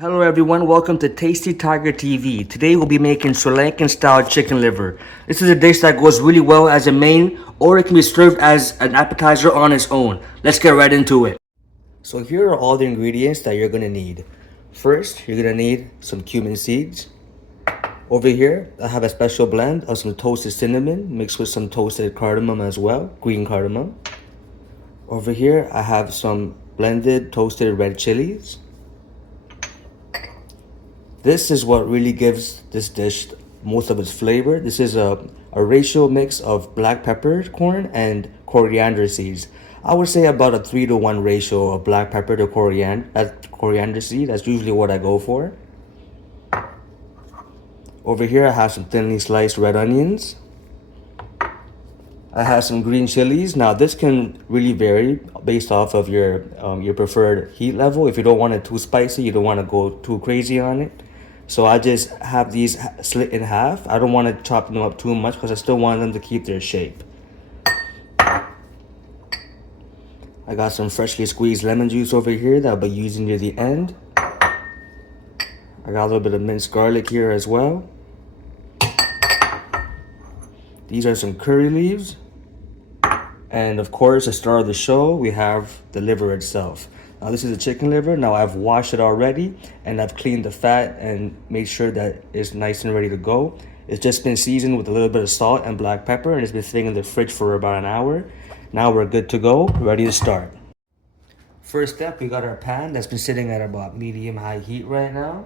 Hello everyone, welcome to Tasty Tiger TV. Today we'll be making Sri Lankan style chicken liver. This is a dish that goes really well as a main, or it can be served as an appetizer on its own. Let's get right into it. So here are all the ingredients that you're gonna need. First, you're gonna need some cumin seeds. Over here, I have a special blend of some toasted cinnamon mixed with some toasted cardamom as well, green cardamom. Over here, I have some blended toasted red chilies. This is what really gives this dish most of its flavor. This is a ratio mix of black peppercorn and coriander seeds. I would say about a 3-to-1 ratio of black pepper to coriander seed. That's usually what I go for. Over here I have some thinly sliced red onions. I have some green chilies. Now this can really vary based off of your preferred heat level. If you don't want it too spicy, you don't want to go too crazy on it. So I just have these slit in half. I don't want to chop them up too much because I still want them to keep their shape. I got some freshly squeezed lemon juice over here that I'll be using near the end. I got a little bit of minced garlic here as well. These are some curry leaves. And of course, the star of the show, we have the liver itself. Now this is a chicken liver. Now I've washed it already and I've cleaned the fat and made sure that it's nice and ready to go. It's just been seasoned with a little bit of salt and black pepper and it's been sitting in the fridge for about an hour. Now we're good to go, ready to start. First step, we got our pan that's been sitting at about medium-high heat right now.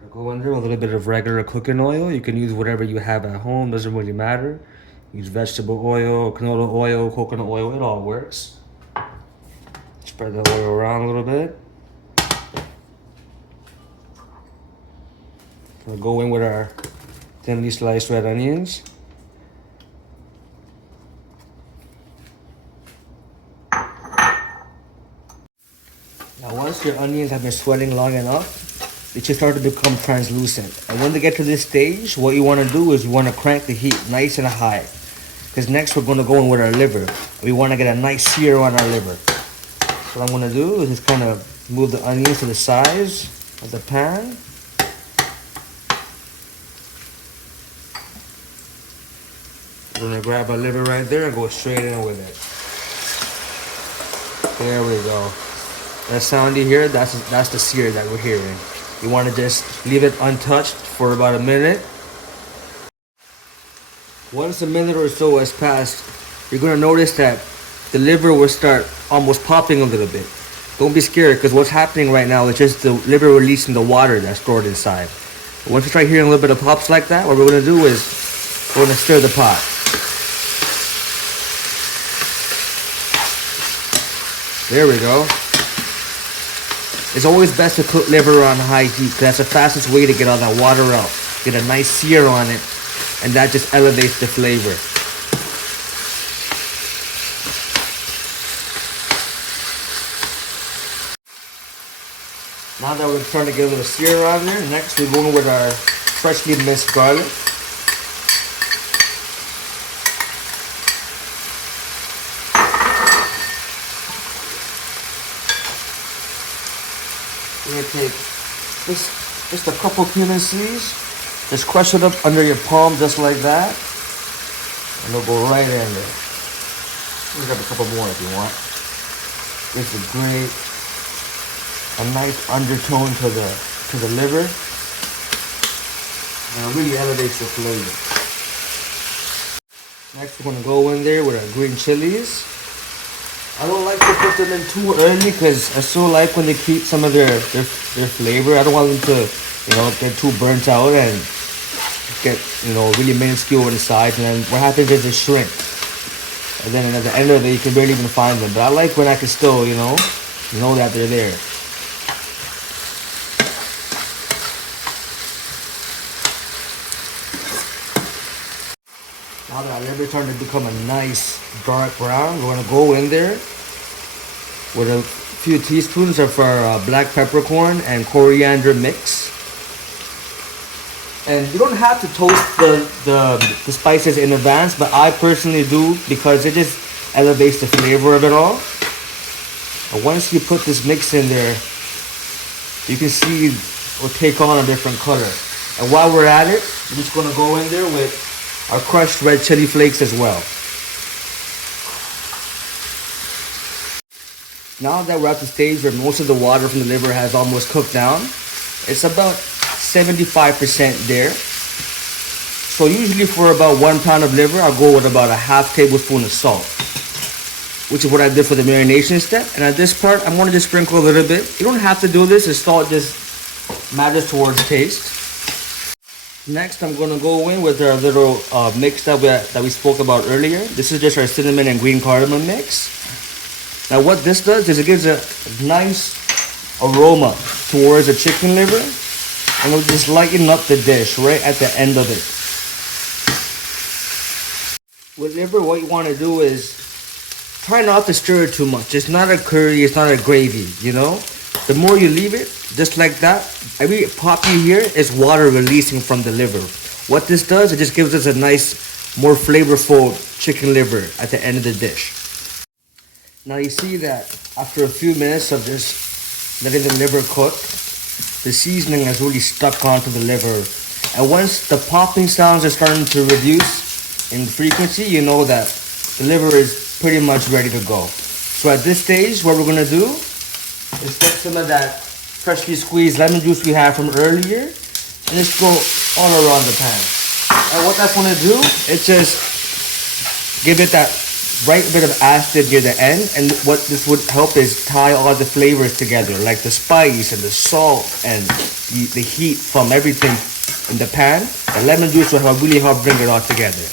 We'll go in there with a little bit of regular cooking oil. You can use whatever you have at home, doesn't really matter. Use vegetable oil, canola oil, coconut oil, it all works. Spread the oil around a little bit. We'll go in with our thinly sliced red onions. Now once your onions have been sweating long enough, they should start to become translucent. And when they get to this stage, what you want to do is you want to crank the heat nice and high. Because next we're going to go in with our liver. We want to get a nice sear on our liver. So what I'm going to do is just kind of move the onions to the sides of the pan. We're going to grab our liver right there and go straight in with it. There we go. That sound you hear, that's the sear that we're hearing. You want to just leave it untouched for about a minute. Once a minute or so has passed, you're going to notice that the liver will start almost popping a little bit. Don't be scared because what's happening right now is just the liver releasing the water that's stored inside. But once you start hearing a little bit of pops like that, what we're going to do is we're going to stir the pot. There we go. It's always best to cook liver on high heat because that's the fastest way to get all that water out. Get a nice sear on it, and that just elevates the flavor. Now that we're trying to get a little sear on there, next we're going with our freshly minced garlic. We're going to take just a couple cumin seeds, just crush it up under your palm just like that, and it'll go right in there. You can grab a couple more if you want. This is great. A nice undertone to the liver, and it really elevates the flavor. Next, we're gonna go in there with our green chilies. I don't like to put them in too early because I still like when they keep some of their flavor. I don't want them to, get too burnt out and get, really minuscule inside. And then what happens is they shrink. And then at the end of it, you can barely even find them. But I like when I can still, know that they're there. Now that our liver starting to become a nice dark brown, we're going to go in there with a few teaspoons of our black peppercorn and coriander mix. And you don't have to toast the spices in advance, but I personally do because it just elevates the flavor of it all. And once you put this mix in there, you can see it will take on a different color. And while we're at it, we're just gonna go in there with our crushed red chili flakes as well. Now that we're at the stage where most of the water from the liver has almost cooked down, it's about 75% there. So usually for about 1 pound of liver, I'll go with about a half tablespoon of salt, which is what I did for the marination step. And at this part, I'm gonna just sprinkle a little bit. You don't have to do this, the salt just matters towards taste. Next, I'm gonna go in with our little mix that we spoke about earlier. This is just our cinnamon and green cardamom mix. Now what this does is it gives a nice aroma towards the chicken liver, and it'll just lighten up the dish right at the end of it. With liver, what you want to do is try not to stir it too much. It's not a curry, it's not a gravy, you know? The more you leave it, just like that, every pop you hear is water releasing from the liver. What this does, it just gives us a nice, more flavorful chicken liver at the end of the dish. Now you see that after a few minutes of just letting the liver cook, the seasoning has really stuck onto the liver. And once the popping sounds are starting to reduce in frequency, you know that the liver is pretty much ready to go. So at this stage, what we're gonna do is get some of that freshly squeezed lemon juice we had from earlier and just go all around the pan. And what that's gonna do, it just give it that right bit of acid near the end, and what this would help is tie all the flavors together, like the spice and the salt and the heat from everything in the pan. The lemon juice will really help bring it all together.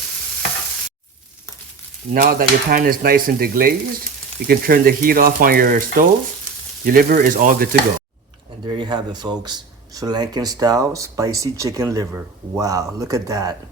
Now that your pan is nice and deglazed, you can turn the heat off on your stove. Your liver is all good to go. And there you have it, folks. Sri Lankan style spicy chicken liver. Wow, look at that.